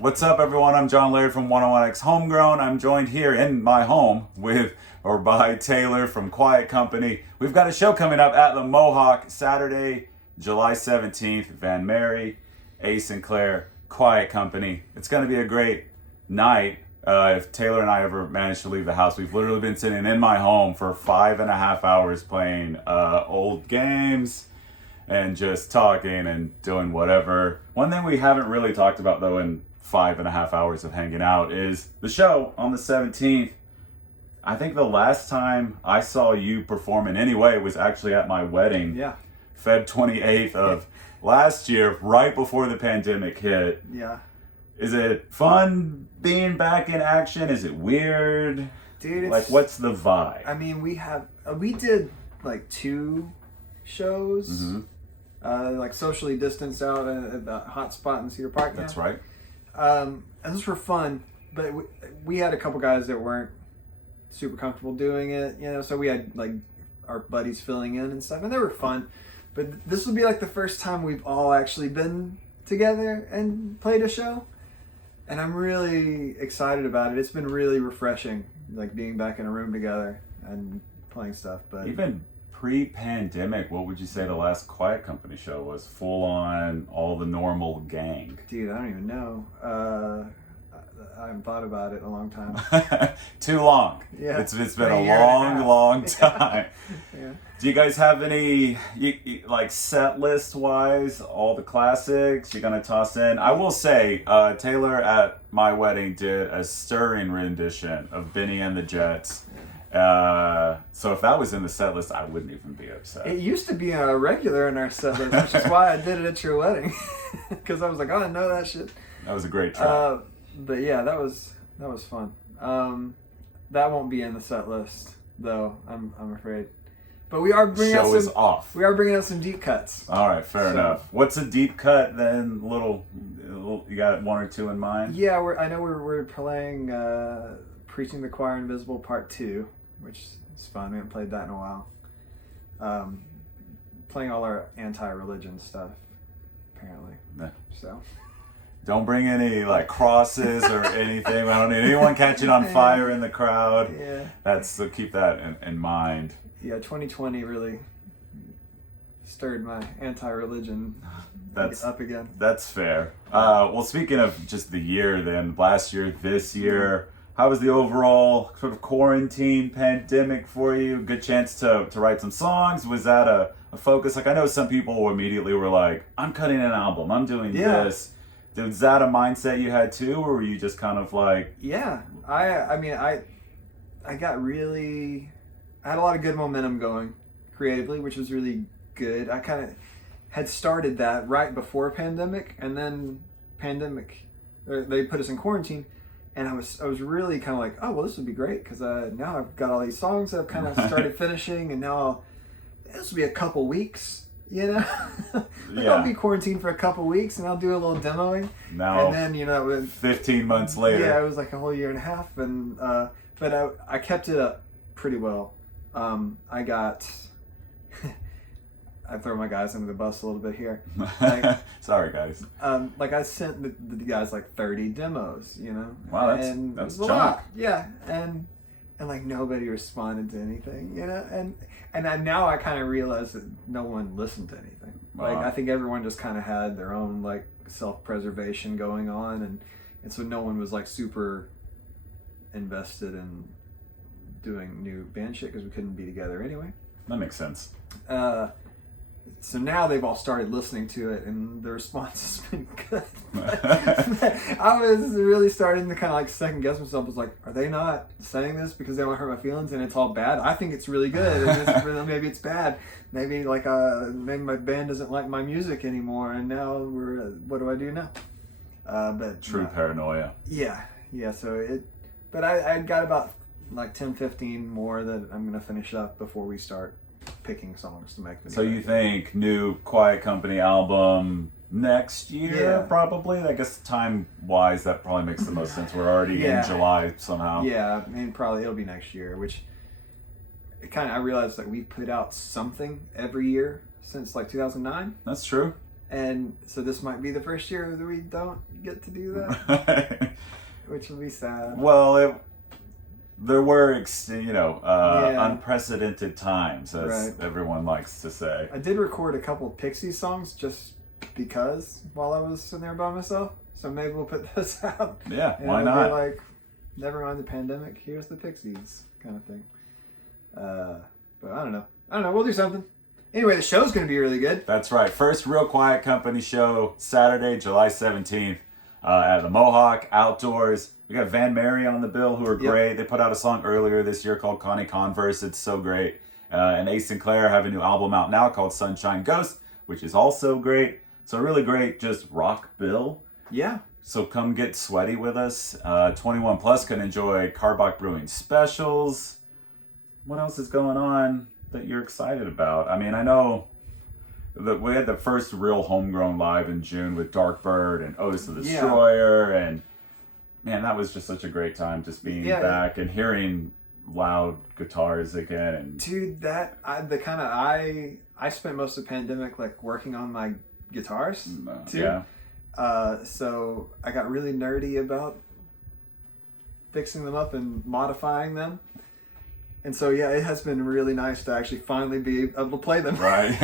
What's up, everyone? I'm John Laird from 101X Homegrown. I'm joined here in my home by Taylor from Quiet Company. We've got a show coming up at the Mohawk Saturday, July 17th. Van Mary, Sinclair, Quiet Company. It's going to be a great night. If Taylor and I ever manage to leave the house, we've literally been sitting in my home for 5.5 hours playing old games and just talking and doing whatever. One thing we haven't really talked about, though, in 5.5 hours of hanging out is the show on the 17th. I think the last time I saw you perform in any way was actually at my wedding. Yeah. Feb 28th of last year, right before the pandemic hit. Yeah. Is it fun being back in action? Is it weird? Dude, it's, like, what's the vibe? I mean, we did like 2 shows, like socially distanced out at the hot spot in Cedar Park. That's right. And those were fun, but we had a couple guys that weren't super comfortable doing it, so we had like our buddies filling in and stuff, and they were fun. But this will be like the first time we've all actually been together and played a show. And I'm really excited about it. It's been really refreshing, like being back in a room together and playing stuff. But even pre-pandemic, what would you say the last Quiet Company show was? Full on, all the normal gang. Dude, I don't even know. I haven't thought about it in a long time. Too long. Yeah, it's been a long time. Yeah. Do you guys have any, like, set list wise, all the classics you're gonna toss in? I will say, Taylor at my wedding did a stirring rendition of Benny and the Jets. So if that was in the set list, I wouldn't even be upset. It used to be a regular in our set list, which is why I did it at your wedding. Because I was like, oh, I know that shit. That was a great track. But yeah, that was fun. That won't be in the set list though. I'm afraid. But we are bringing Show is off. We are bringing out some deep cuts. All right, fair enough. What's a deep cut then? Little, you got 1 or 2 in mind? Yeah, I know we're playing Preaching the Choir Invisible Part 2, which is fun. We haven't played that in a while. Playing all our anti-religion stuff, apparently. Yeah. So. Don't bring any like crosses or anything. I don't need anyone catching on fire in the crowd. Yeah. So keep that in mind. Yeah, 2020 really stirred my anti-religion up again. That's fair. Well, speaking of just the year then, last year, this year, how was the overall sort of quarantine pandemic for you? Good chance to write some songs? Was that a focus? Like, I know some people immediately were like, I'm cutting an album, I'm doing this. Was that a mindset you had too, or were you just kind of like... Yeah, I had a lot of good momentum going creatively, which was really good. I kind of had started that right before pandemic, and then they put us in quarantine, and I was really kind of like, oh, well, this would be great, because now I've got all these songs that I've kind of started finishing, and now this will be a couple weeks, I'll be quarantined for a couple weeks, and I'll do a little demoing. Now, and then 15 months later. Yeah, it was like a whole year and a half, and but I kept it up pretty well. I throw my guys under the bus a little bit here. Sorry, guys. I sent the guys like 30 demos, Wow, that's a lot. Yeah, and like nobody responded to anything, and now I kind of realize that no one listened to anything. Wow. Like I think everyone just kind of had their own like self-preservation going on, and so no one was like super invested in doing new band shit because we couldn't be together anyway. That makes sense. So now they've all started listening to it, and the response has been good. I was really starting to kind of like second guess myself. I was like, are they not saying this because they want to hurt my feelings and it's all bad? I think it's really good. And maybe it's bad. Maybe maybe my band doesn't like my music anymore, and now what do I do now? But true paranoia. Yeah. So but I got about like 10-15 more that I'm gonna finish up before we start picking songs to make the So you think new Quiet Company album next year? Yeah. Probably. I guess time wise that probably makes the most sense. We're already in July somehow. Yeah, I mean probably it'll be next year, which I realized that we put out something every year since like 2009. That's true. And so this might be the first year that we don't get to do that, which will be sad. Well, there were, unprecedented times, as everyone likes to say. I did record a couple Pixie songs just because while I was sitting there by myself. So maybe we'll put those out. Yeah, why not? Be like, never mind the pandemic, here's the Pixies kind of thing. But I don't know. We'll do something. Anyway, the show's going to be really good. That's right. First real Quiet Company show, Saturday, July 17th at the Mohawk, outdoors. We got Van Mary on the bill, who are great. They put out a song earlier this year called Connie Converse. It's so great. And Sinclair have a new album out now called Sunshine Ghost, which is also great. So really great, just rock bill. Yeah. So come get sweaty with us. 21 plus can enjoy Karbach Brewing specials. What else is going on that you're excited about? I mean, I know that we had the first real Homegrown live in June with Darkbird and Otis the Destroyer, and man, that was just such a great time, just being back and hearing loud guitars again. And dude, I spent most of the pandemic like working on my guitars too. Yeah. So I got really nerdy about fixing them up and modifying them. And so, it has been really nice to actually finally be able to play them. Right.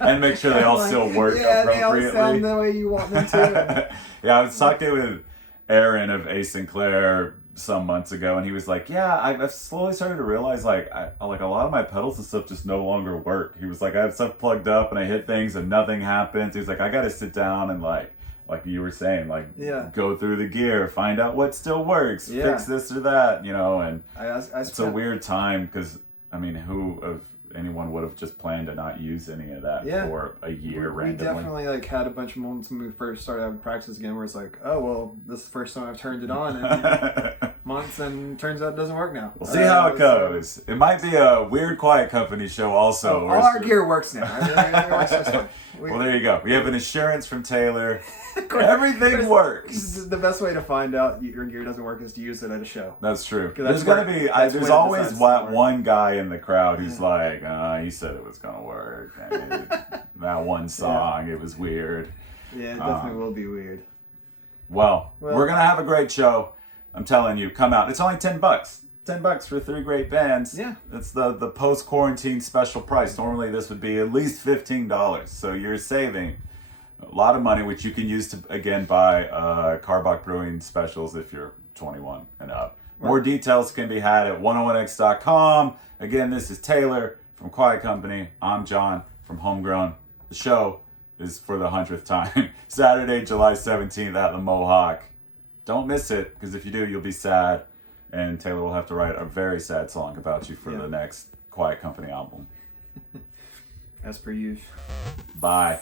And make sure they all still work appropriately. They all sound the way you want them to. I was talking with Aaron of Sinclair some months ago, and he was like, I've slowly started to realize, like a lot of my pedals and stuff just no longer work. He was like, I have stuff plugged up, and I hit things, and nothing happens. He's like, I got to sit down and like you were saying, go through the gear, find out what still works, fix this or that, and it's a weird time because, I mean, who of anyone would have just planned to not use any of that for a year randomly? We definitely had a bunch of moments when we first started having practice again where it's like, oh, well, this is the first time I've turned it on in months, and turns out it doesn't work now. We'll see how it goes. It might be a weird Quiet Company show also. All our gear works now. Well, there you go. We have an assurance from Taylor. Everything works. The best way to find out your gear doesn't work is to use it at a show. That's true. There's always one guy in the crowd who's like, he said it was going to work. And that one song, it was weird. Yeah, it definitely will be weird. Well, we're going to have a great show. I'm telling you, come out. It's only $10. $10 for 3 great bands. Yeah. It's the post-quarantine special price. Normally this would be at least $15. So you're saving a lot of money, which you can use to, again, buy Karbach Brewing specials if you're 21 and up. More details can be had at 101x.com. Again, this is Taylor from Quiet Company. I'm John from Homegrown. The show is for the 100th time. Saturday, July 17th at the Mohawk. Don't miss it, because if you do, you'll be sad. And Taylor will have to write a very sad song about you for the next Quiet Company album. As per usual. Bye.